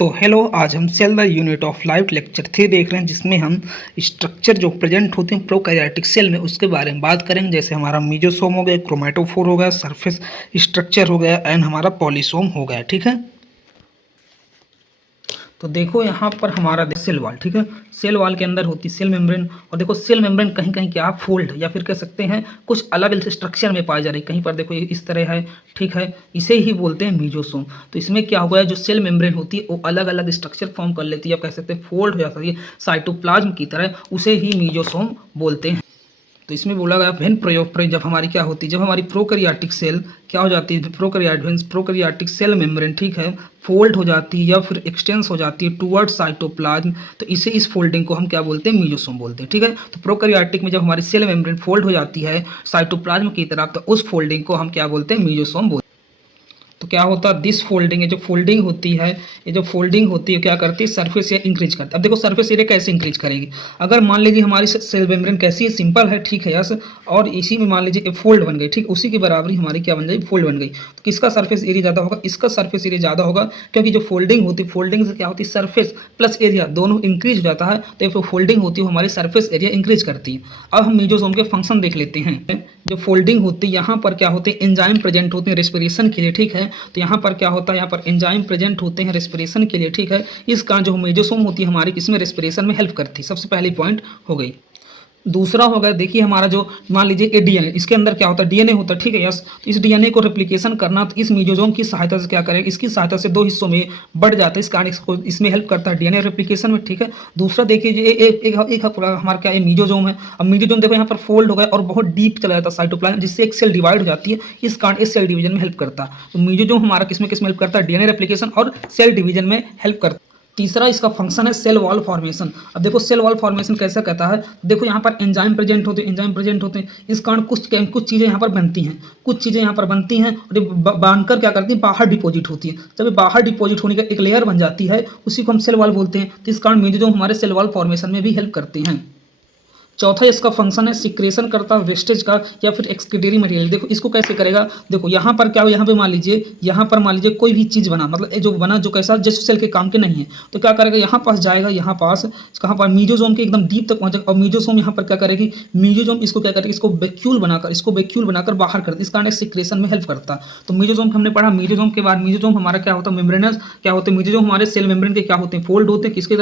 तो हेलो, आज हम cell the unit of life lecture 3 देख रहे हैं, जिसमें हम स्ट्रक्चर जो प्रेजेंट होते हैं प्रोकैरियोटिक सेल में उसके बारे में बात करेंगे। जैसे हमारा मीजोसोम हो गया, क्रोमेटोफोर हो गया, सरफेस स्ट्रक्चर हो गया एंड हमारा पॉलीसोम हो गया। ठीक है, तो देखो यहाँ पर हमारा सेल वाल, ठीक है, सेल वाल के अंदर होती सेल मेम्ब्रेन। और देखो सेल मेम्ब्रेन कहीं कहीं क्या फोल्ड या फिर कह सकते हैं कुछ अलग अलग स्ट्रक्चर में पाई जा रही। कहीं पर देखो ये इस तरह है, ठीक है, इसे ही बोलते हैं मीजोसोम। तो इसमें क्या हुआ है, जो सेल मेम्ब्रेन होती है वो अलग अलग स्ट्रक्चर फॉर्म कर लेती है, या कह सकते हैं फोल्ड हो जाती है साइटोप्लाज्म की तरह, उसे ही मीजोसोम बोलते हैं। तो इसमें बोला गया वेन प्रयोग जब हमारी क्या होती है, जब हमारी प्रोकैरियोटिक सेल क्या हो जाती है, प्रोकैरियोटिक सेल मेम्ब्रेन, ठीक है, फोल्ड हो जाती है या फिर एक्सटेंस हो जाती है टुवर्ड्स साइटोप्लाज्म, तो इसे इस फोल्डिंग को हम क्या बोलते हैं, मीजोसोम बोलते हैं। ठीक है, तो प्रोकैरियोटिक में जब हमारी सेल मेम्ब्रेन फोल्ड हो जाती है साइटोप्लाज्म की तरफ, तो उस फोल्डिंग को हम क्या बोलते हैं, मीजोसोम बोलते हैं। तो क्या होता है, दिस फोल्डिंग है, जो फोल्डिंग होती है, ये जो फोल्डिंग होती है क्या करती है, सरफेस एरिया इंक्रीज करती है। अब देखो सरफेस एरिया कैसे इंक्रीज करेगी, अगर मान लीजिए हमारी सेल मेम्ब्रेन कैसी है, सिंपल है, ठीक है, यस, और इसी में मान लीजिए फोल्ड बन गई, ठीक, उसी की बराबरी हमारी क्या बन जाएगी, फोल्ड बन गई। तो किसका सरफेस एरिया ज़्यादा होगा, इसका सरफेस एरिया ज़्यादा होगा, क्योंकि जो फोल्डिंग होती है, फोल्डिंग से क्या होती है, सरफेस प्लस एरिया दोनों इंक्रीज हो जाता है, तो जो फोल्डिंग होती है वो हमारी सरफेस एरिया इंक्रीज करती है। अब हम मीजोसोम के फंक्शन देख लेते हैं। जो फोल्डिंग होती है यहाँ पर क्या होते हैं, एंजाइम प्रेजेंट होते हैं रेस्पिरेशन के लिए, ठीक है, तो यहाँ पर क्या होता है, यहाँ पर एंजाइम प्रेजेंट होते हैं रेस्पिरेशन के लिए, ठीक है। इस कारण जो मीजोसोम होती है हमारी किसमें, रेस्पिरेशन में हेल्प करती है, सबसे पहली पॉइंट हो गई। दूसरा होगा, देखिए हमारा जो मान लीजिए ये डीएनए, इसके अंदर क्या होता है, डीएनए होता है, ठीक है, यस, तो इस डीएनए को रेप्लिकेशन करना, तो इस मीजोसोम की सहायता से क्या करेगा, इसकी सहायता से दो हिस्सों में बढ़ जाता है, इस कारण इसको इसमें हेल्प करता है डीएनए रेप्लिकेशन में। ठीक है, दूसरा देखिए ये एक हमारा क्या है, मीजोसोम है। अब मीजोसोम देखो यहाँ पर फोल्ड हो गया और बहुत डीप चला जाता है साइटोप्लाज्म, जिससे एक सेल डिवाइड हो जाती है, इस कारण इस सेल डिवीजन में हेल्प करता है। तो मीजोसोम हमारा किसमें किसमें हेल्प करता है, डीएनए रेप्लिकेशन और सेल डिवीजन में हेल्प करता है। तीसरा इसका फंक्शन है सेल वॉल फॉर्मेशन। अब देखो सेल वॉल फॉर्मेशन कैसा कहता है, देखो यहाँ पर एंजाइम प्रेजेंट होते हैं, एंजाइम प्रेजेंट होते हैं, इस कारण कुछ चीज़ें यहाँ पर बनती हैं, कुछ चीज़ें यहाँ पर बनती हैं और ये बांधकर क्या करती हैं, बाहर डिपॉजिट होती है। जब ये बाहर डिपॉजिट होने का एक लेयर बन जाती है, उसी को हम सेल वॉल बोलते हैं। तो इस कारण मीजोसोम हमारे सेल वॉल फॉर्मेशन में भी हेल्प करते हैं। चौथा इसका फंक्शन है सिक्रेशन करता वेस्टेज का या फिर एक्सक्रीटरी मटेरियल। देखो इसको कैसे करेगा, देखो यहाँ पर क्या हो, यहाँ पे मान लीजिए, यहाँ पर मान लीजिए कोई भी चीज़ बना, मतलब जो बना जो कैसा जस्ट सेल के काम के नहीं है, तो क्या करेगा, यहाँ पास जाएगा, यहाँ पास कहाँ पर, मीजोसोम के एकदम डीप तक पहुँचेगा, और मीजोसोम यहाँ पर क्या करेगी, मीजोसोम इसको क्या करेगी, इसको वैक्यूल बनाकर बाहर करती है, इस कारण सिक्रेशन में हेल्प करता है। तो मीजोसोम हमने पढ़ा, मीजोसोम के बाद मीजोसोम हमारा क्या होता है, मेम्ब्रेनस क्या होते हैं, मीजोसोम हमारे सेल मेम्ब्रेन के क्या होते हैं, फोल्ड होते हैं, किसकी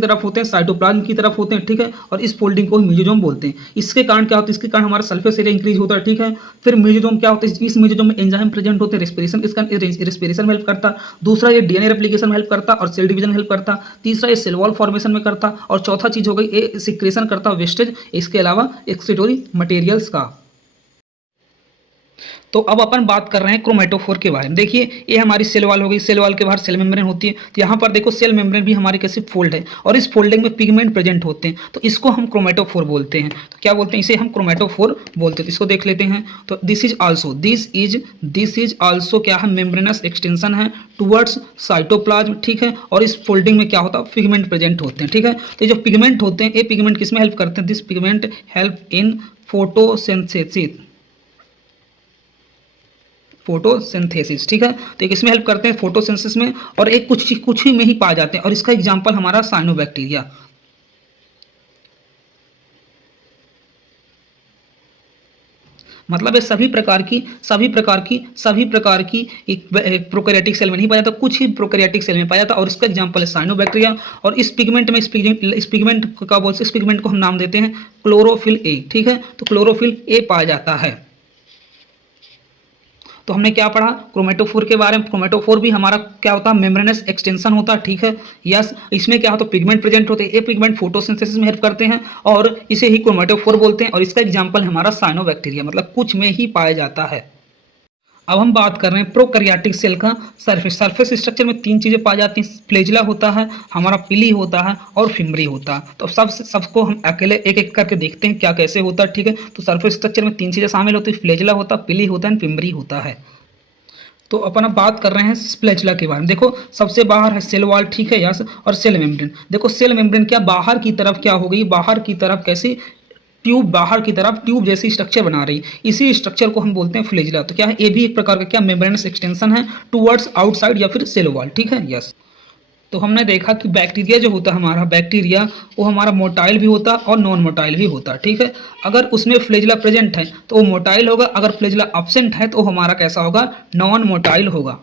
तरफ होते हैं, साइटोप्लाज्म की तरफ होते हैं, ठीक है, और इस फोल्डिंग को मीजोसोम बोलते हैं। इसके कारण क्या होता है, इसके कारण हमारा सरफेस एरिया इंक्रीज होता है, ठीक है। फिर मीजोसोम क्या होता है, इस मीजोसोम में एंजाइम प्रेजेंट होते हैं रेस्पिरेशन, इसका रेस्पिरेशन में हेल्प करता। दूसरा ये डीएनए रेप्लिकेशन में हेल्प करता और सेल डिवीजन में हेल्प करता। तीसरा ये सेल वॉल फॉर्मेशन में करता, और चौथा चीज हो गई ये सिक्रेशन करता वेस्टेज, इसके अलावा एक्सक्रीटोरी मटेरियल्स का। तो अब अपन बात कर रहे हैं क्रोमेटोफोर के बारे में। देखिए ये हमारी सेल वॉल हो गई, सेल वॉल के बाहर सेल मेम्ब्रेन होती है, तो यहाँ पर देखो सेल मेम्ब्रेन भी हमारी कैसे फोल्ड है, और इस फोल्डिंग में पिगमेंट प्रेजेंट होते हैं, तो इसको हम क्रोमेटोफोर बोलते हैं। तो क्या बोलते हैं, इसे हम क्रोमेटोफोर बोलते हैं। तो इसको देख लेते हैं। तो दिस इज आल्सो क्या है, मेम्ब्रेनस एक्सटेंशन है टुवर्ड्स साइटोप्लाज्म, ठीक है, और इस फोल्डिंग में क्या होता है, पिगमेंट प्रेजेंट होते हैं, ठीक है। तो ये जो पिगमेंट होते हैं, ये पिगमेंट किस में हेल्प करते हैं, this pigment help in photosynthesis, ठीक है। तो एक इसमें हेल्प करते हैं फोटोसिंथेसिस में, और एक कुछ ही में ही पाए जाते हैं, और इसका एग्जांपल हमारा साइनोबैक्टीरिया। मतलब ये सभी प्रकार की एक प्रोकैरियोटिक सेल में नहीं पाया जाता, कुछ ही प्रोकैरियोटिक सेल में पाया जाता, और इसका एग्जांपल है साइनोबैक्टीरिया। और इस पिगमेंट में इस पिगमेंट को हम नाम देते हैं क्लोरोफिल ए, ठीक है। तो क्लोरोफिल ए पाया जाता है। तो हमने क्या पढ़ा क्रोमेटोफोर के बारे में। क्रोमेटोफोर भी हमारा क्या होता है, मेम्ब्रेनस एक्सटेंशन होता है, ठीक है, यस। इसमें क्या होता है, पिगमेंट प्रेजेंट होते हैं, ये पिगमेंट फोटोसिंथेसिस में हेल्प करते हैं, और इसे ही क्रोमेटोफोर बोलते हैं। और इसका एग्जांपल हमारा साइनोबैक्टीरिया, मतलब कुछ में ही पाया जाता है। अब हम बात कर रहे हैं प्रोकैरियोटिक सेल का सरफेस स्ट्रक्चर में तीन चीज़ें पाई जाती हैं, फ्लैजिला होता है, हमारा पिली होता है, और फिम्बरी होता है। तो सबको हम अकेले एक एक करके देखते हैं क्या कैसे होता है, ठीक है। तो सरफेस स्ट्रक्चर में तीन चीज़ें शामिल होती है, फ्लैजिला होता है, पिली होता है, फिम्बरी होता है। तो अपन अब बात कर रहे हैं स्प्लैचुला के बारे में। देखो सबसे बाहर है सेल वॉल, ठीक है, यस, और सेल मेम्ब्रेन। देखो सेल मेम्ब्रेन क्या बाहर की तरफ क्या हो गई, बाहर की तरफ कैसी ट्यूब, बाहर की तरफ ट्यूब जैसी स्ट्रक्चर बना रही, इसी स्ट्रक्चर को हम बोलते हैं फ्लैजिला। तो क्या है, ये भी एक प्रकार का क्या मेम्ब्रेनस एक्सटेंशन है टुवर्ड्स आउटसाइड या फिर सेल वॉल, ठीक है, यस। तो हमने देखा कि बैक्टीरिया जो होता है हमारा बैक्टीरिया, वो हमारा मोटाइल भी होता है और नॉन मोटाइल भी होता है, ठीक है। अगर उसमें फ्लैजिला प्रेजेंट है तो वो मोटाइल होगा, अगर फ्लैजिला एब्सेंट है तो हमारा कैसा होगा, नॉन मोटाइल होगा।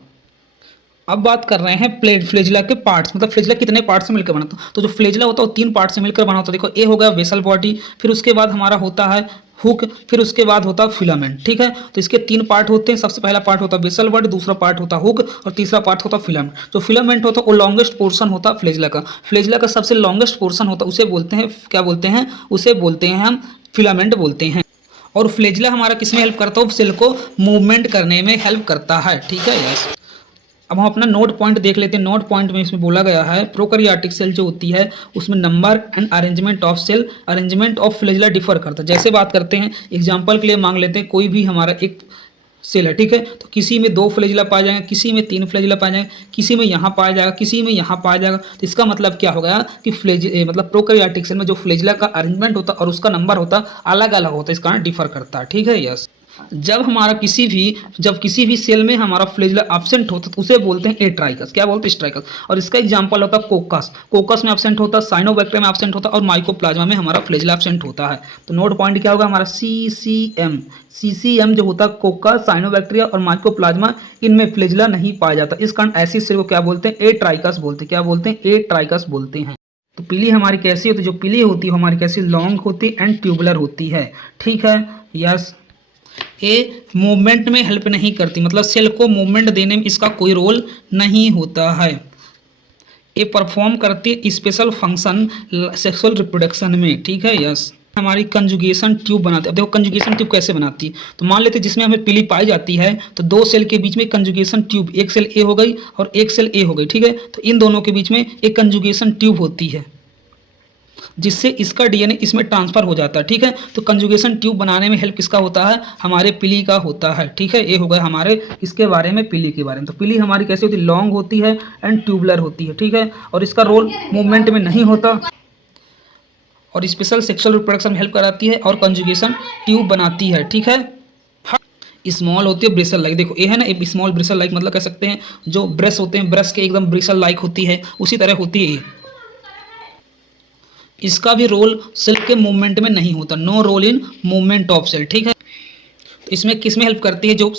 अब बात कर रहे हैं फ्लैजिला के पार्ट्स, मतलब फ्लैजिला कितने पार्ट्स से मिलकर बना था। तो जो फ्लैजिला होता है वो 3 पार्ट से मिलकर बना होता है। देखो, ए हो गया वेसल बॉडी, फिर उसके बाद हमारा होता है हुक, फिर उसके बाद होता है फिलामेंट, ठीक है। तो इसके 3 पार्ट होते हैं। सबसे पहला पार्ट होता है वेसल बॉडी, दूसरा पार्ट होता है हुक और तीसरा पार्ट होता है फिलामेंट। जो फिलामेंट होता है वो लॉन्गेस्ट पोर्शन होता है फ्लैजिला का। फ्लैजिला का सबसे लॉन्गेस्ट पोर्शन होता है, उसे बोलते हैं, क्या बोलते हैं, उसे बोलते हैं हम फिलामेंट बोलते हैं। और फ्लैजिला हमारा किसमें हेल्प करता है, सेल को मूवमेंट करने में हेल्प करता है, ठीक है। यस, अब हम अपना नोट पॉइंट देख लेते हैं। नोट पॉइंट में इसमें बोला गया है प्रोकैरियोटिक सेल जो होती है उसमें number and arrangement of cell, arrangement of flagella differ करता है। जैसे बात करते हैं, एग्जांपल के लिए मांग लेते हैं, कोई भी हमारा एक सेल है, ठीक है। तो किसी में 2 फ्लैजिला पाया जाएगा, किसी में 3 फ्लैजिला पाया जाएगा, किसी में यहाँ पाया जाएगा, किसी में यहाँ पाया जाएगा। तो इसका मतलब क्या हो गया कि मतलब प्रोकैरियोटिक सेल में जो फ्लैजिला का अरेंजमेंट होता है और उसका नंबर होता है अलग अलग होता है, इस कारण डिफर करता है, ठीक है। यस, जब किसी भी सेल में हमारा फ्लैजिला एब्सेंट होता है तो उसे बोलते हैं एट्राइकस। क्या बोलते हैं, स्ट्राइकस। और इसका एग्जांपल होता है कोकस, कोकस में एब्सेंट होता है, साइनोबैक्टीरिया में एब्सेंट होता है और माइकोप्लाज्मा में हमारा फ्लैजिला एब्सेंट होता है। तो नोट पॉइंट क्या होगा हमारा, सीसीएम। सीसीएम जो होता है कोकस, साइनोबैक्टीरिया और माइकोप्लाज्मा, इनमें फ्लैजिला नहीं पाया जाता। इस कारण ऐसी सेल को क्या बोलते हैं, एट्राइकस बोलते हैं। क्या बोलते हैं, एट्राइकस बोलते हैं। तो पीली हमारी कैसी होती है, जो पीली होती है हमारी कैसी, लॉन्ग होती है एंड ट्यूबुलर होती है, ठीक है। यस, ये मूवमेंट में हेल्प नहीं करती, मतलब सेल को मूवमेंट देने में इसका कोई रोल नहीं होता है। ये परफॉर्म करती है स्पेशल फंक्शन सेक्सुअल रिप्रोडक्शन में, ठीक है। यस, हमारी कंजुगेशन ट्यूब बनाती है। अब देखो कंजुगेशन ट्यूब कैसे बनाती है, तो मान लेते हैं जिसमें हमें पीली पाई जाती है तो 2 सेल के बीच में कंजुगेशन ट्यूब, एक सेल ए हो गई और एक सेल ए हो गई, ठीक है। तो इन दोनों के बीच में एक कंजुगेशन ट्यूब होती है जिससे इसका डीएनए इसमें ट्रांसफर हो जाता है, ठीक है। तो कंजुगेशन ट्यूब बनाने में हेल्प किसका होता है, हमारे पीली का होता है, ठीक है। ये हो गया हमारे इसके बारे में, पीली के बारे में। तो पीली हमारी कैसी होती है, लॉन्ग होती है एंड ट्यूबुलर होती है, ठीक है। और इसका रोल मूवमेंट में नहीं होता और स्पेशल सेक्सुअल रिप्रोडक्शन में हेल्प कराती है और कंजुगेशन ट्यूब बनाती है, ठीक है। स्मॉल होती है ब्रिसल लाइक, देखो ये है ना, स्मॉल ब्रिसल लाइक, मतलब कह सकते हैं जो ब्रश होते हैं, ब्रश के एकदम ब्रिसल लाइक होती है, उसी तरह होती है ये। इसका भी रोल सेल के मूवमेंट में नहीं होता, no role in movement of cell, ठीक है। तो इसमें किस में हेल्प करती है, जो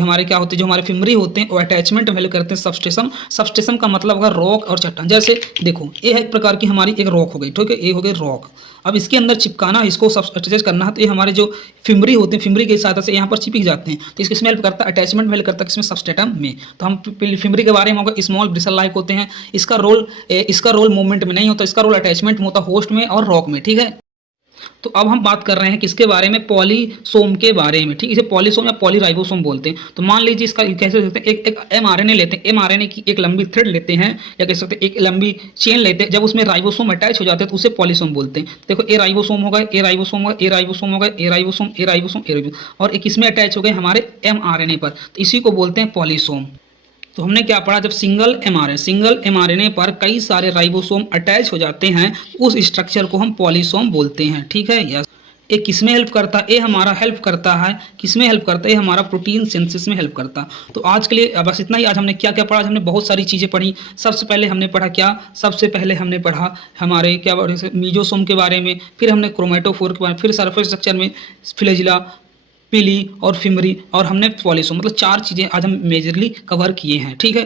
हमारे क्या होते हैं, जो हमारे फिमरी होते हैं वो अटैचमेंट में हेल्प करते हैं। सबस्टेशन, सबस्टेशन का मतलब होगा रॉक और चट्टान। जैसे देखो ये है एक प्रकार की हमारी एक रॉक हो गई, ठीक है, ये हो गई रॉक। अब इसके अंदर चिपकाना, इसको सब अटैच करना है, तो ये हमारे जो फिमरी होते हैं, फिमरी की सहायता से यहाँ पर चिपक जाते हैं। तो इसमें हेल्प करता है, अटैचमेंट में हेल्प करता है, किसमें, सबस्टेटम में। तो हम फिमरी के बारे में होगा, स्मॉल ब्रिसल लाइक होते हैं। इसका रोल मूवमेंट में नहीं होता, इसका रोल अटैचमेंट में होता, होस्ट में और रॉक में, ठीक है। तो अब हम बात कर रहे हैं किसके बारे में, पॉलीसोम के बारे में, ठीक है। इसे पॉलीसोम या पॉलीराइबोसोम बोलते हैं। तो मान लीजिए इसका कैसे सकते हैं, एक एमआरएनए लेते हैं, एमआरएनए की एक लंबी थ्रेड लेते हैं या कह सकते हैं एक लंबी चेन लेते हैं। जब उसमें राइबोसोम अटैच हो जाते हैं तो उसे पॉलीसोम बोलते हैं। देखो ए राइबोसोम होगा, ए राइबोसोम होगा, ए राइबोसोम होगा, ए राइबोसोम, ए राइबोसोम, ए राइबोसोम, और एक इसमें अटैच हो गए हमारे एमआरएनए पर, तो इसी को बोलते हैं पॉलीसोम। तो हमने क्या पढ़ा, जब सिंगल एमआरएनए पर कई सारे राइबोसोम अटैच हो जाते हैं उस स्ट्रक्चर को हम पॉलीसोम बोलते हैं, ठीक है। यस, ये किसमें हेल्प करता है, ये हमारा हेल्प करता है, किसमें हेल्प करता है, ये हमारा प्रोटीन सिंथेसिस में हेल्प करता है। तो आज के लिए बस इतना ही। आज हमने क्या क्या पढ़ा, आज हमने बहुत सारी चीज़ें पढ़ी। सबसे पहले हमने पढ़ा क्या, सबसे पहले हमने पढ़ा हमारे क्या मीजोसोम के बारे में, फिर हमने क्रोमेटोफोर के बारे में, फिर सरफेस स्ट्रक्चर में फ्लैजिला, पीली और फिमरी, और हमने पॉलीसोम, मतलब 4 चीज़ें आज हम मेजरली कवर किए हैं, ठीक है।